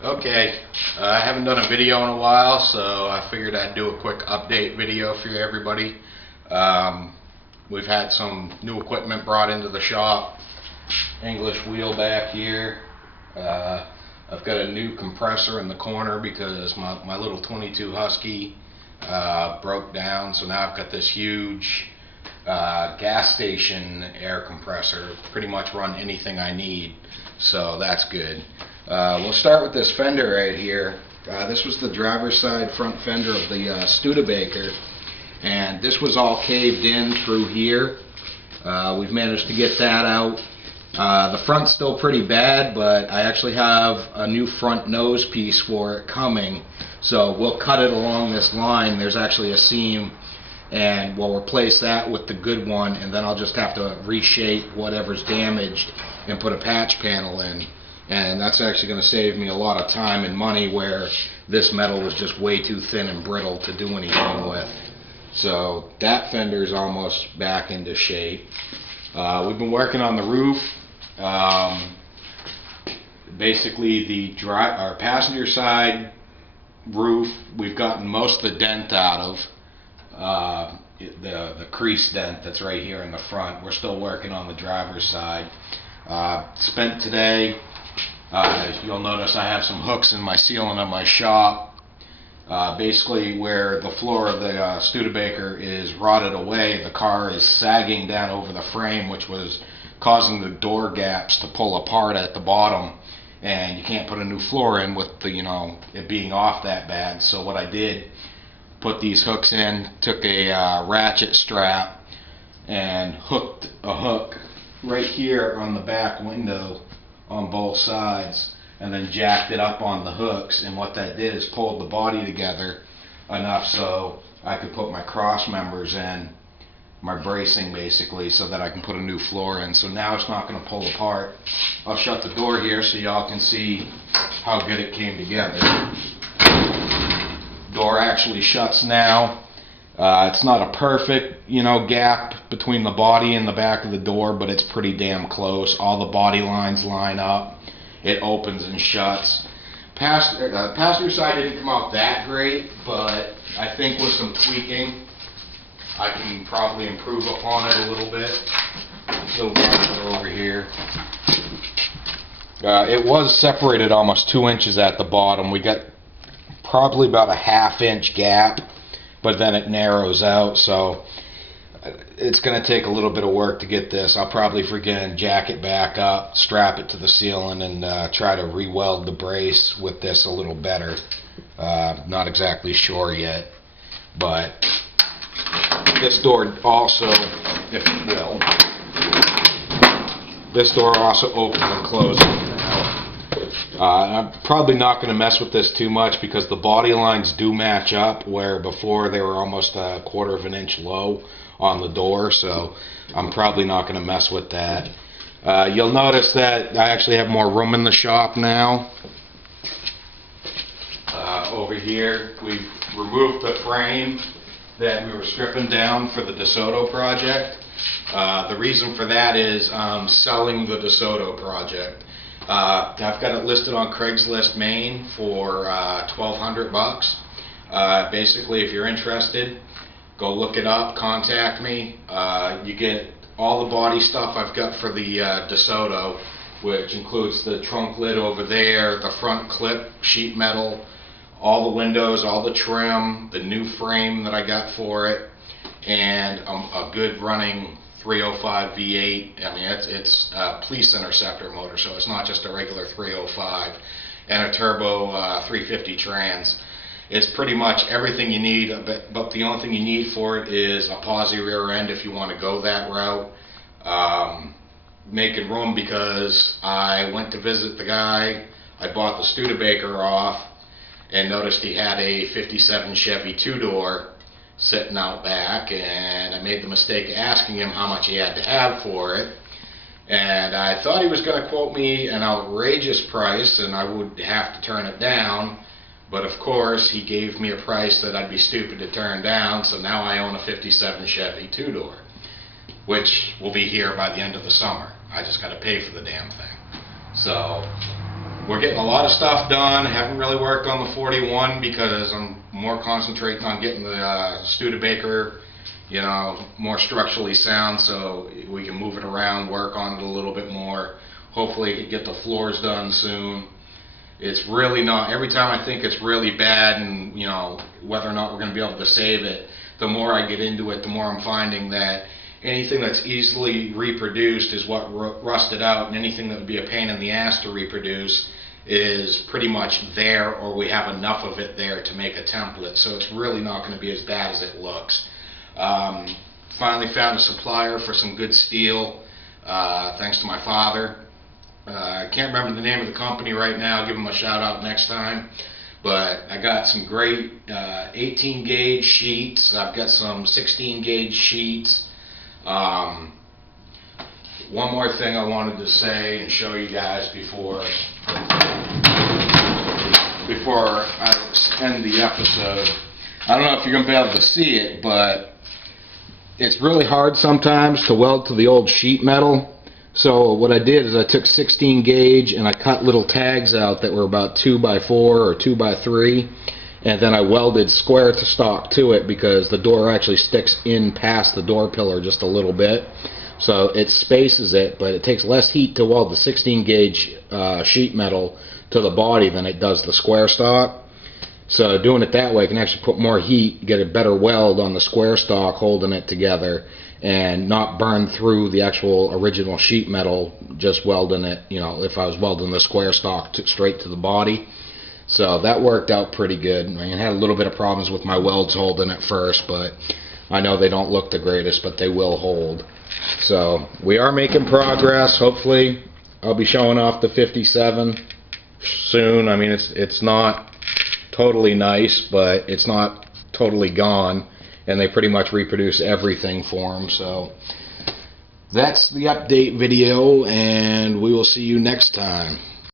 Okay, I haven't done a video in a while, so I figured I'd do a quick update video for everybody. We've had some new equipment brought into the shop. English wheel back here. I've got a new compressor in the corner because my little 22 Husky broke down, so now I've got this huge gas station air compressor. Pretty much run anything I need, so that's good. We'll start with this fender right here. This was the driver's side front fender of the Studebaker, and this was all caved in through here. We've managed to get that out. The front's still pretty bad, but I actually have a new front nose piece for it coming, so we'll cut it along this line. There's actually a seam, and we'll replace that with the good one, and then I'll just have to reshape whatever's damaged and put a patch panel in. And that's actually going to save me a lot of time and money, where this metal is just way too thin and brittle to do anything with. So that fender's almost back into shape. We've been working on the roof. Basically our passenger side roof, we've gotten most of the dent out of. The crease dent that's right here in the front. We're still working on the driver's side. Spent today. You'll notice I have some hooks in my ceiling of my shop. Basically, where the floor of the Studebaker is rotted away, the car is sagging down over the frame, which was causing the door gaps to pull apart at the bottom, and you can't put a new floor in with the, it being off that bad. So what I did, put these hooks in, took a ratchet strap and hooked a hook right here on the back window on both sides, and then jacked it up on the hooks, and what that did is pulled the body together enough so I could put my cross members in, my bracing basically, so that I can put a new floor in. So now it's not going to pull apart. I'll shut the door here so y'all can see how good it came together. Door actually shuts now. It's not a perfect, gap between the body and the back of the door, but it's pretty damn close. All the body lines line up. It opens and shuts. Passenger side didn't come out that great, but I think with some tweaking, I can probably improve upon it a little bit. So over here. It was separated almost 2 inches at the bottom. We got probably about a ½ inch gap, but then it narrows out, so it's going to take a little bit of work to get this. I'll probably freaking jack it back up, strap it to the ceiling, and try to re-weld the brace with this a little better. Not exactly sure yet, but this door also, if you will, this door also opens and closes now. I'm probably not going to mess with this too much because the body lines do match up, where before they were almost a ½ inch low on the door, so I'm probably not going to mess with that. You'll notice that I actually have more room in the shop now. Over here we've removed the frame that we were stripping down for the DeSoto project. The reason for that is I'm selling the DeSoto project. I've got it listed on Craigslist Maine for $1,200. Basically, if you're interested, go look it up, contact me. You get all the body stuff I've got for the DeSoto, which includes the trunk lid over there, the front clip, sheet metal, all the windows, all the trim, the new frame that I got for it, and a good running 305 V8. I mean, it's a police interceptor motor, so it's not just a regular 305, and a turbo 350 trans. It's pretty much everything you need, but the only thing you need for it is a posi rear end if you want to go that route. Making room because I went to visit the guy I bought the Studebaker off and noticed he had a 57 Chevy 2-door sitting out back, and I made the mistake of asking him how much he had to have for it, and I thought he was going to quote me an outrageous price and I would have to turn it down, but of course he gave me a price that I'd be stupid to turn down, so now I own a 57 Chevy 2-door, which will be here by the end of the summer. I just got to pay for the damn thing. So we're getting a lot of stuff done. Haven't really worked on the 41 because I'm more concentrating on getting the Studebaker, you know, more structurally sound, so we can move it around, work on it a little bit more. Hopefully get the floors done soon. It's really not, every time I think it's really bad and, you know, whether or not we're going to be able to save it, the more I get into it, the more I'm finding that anything that's easily reproduced is what rusted out, and anything that would be a pain in the ass to reproduce is pretty much there, or we have enough of it there to make a template, so it's really not going to be as bad as it looks. Finally found a supplier for some good steel, thanks to my father. I can't remember the name of the company right now. I'll give them a shout out next time. But I got some great 18 gauge sheets. I've got some 16 gauge sheets. One more thing I wanted to say and show you guys before I end the episode. I don't know if you're going to be able to see it, but it's really hard sometimes to weld to the old sheet metal. So what I did is I took 16 gauge and I cut little tags out that were about 2x4 or 2x3, and then I welded square to stock to it because the door actually sticks in past the door pillar just a little bit. So it spaces it, but it takes less heat to weld the 16 gauge sheet metal to the body than it does the square stock. So doing it that way can actually put more heat, get a better weld on the square stock holding it together, and not burn through the actual original sheet metal just welding it, you know, if I was welding the square stock straight to the body. So that worked out pretty good. I mean, I had a little bit of problems with my welds holding at first, but I know they don't look the greatest, but they will hold. So we are making progress. Hopefully I'll be showing off the 57 soon. I mean, it's not totally nice, but it's not totally gone, and they pretty much reproduce everything for them. So that's the update video, and we will see you next time.